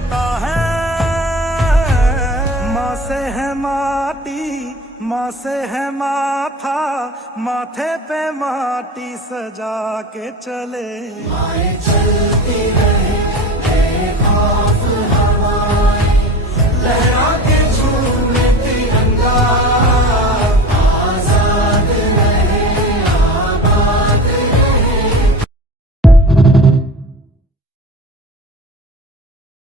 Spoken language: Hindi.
देता है। माँ से है माटी, माँ से है माथा, माथे पे माटी सजा के चले। माए चलती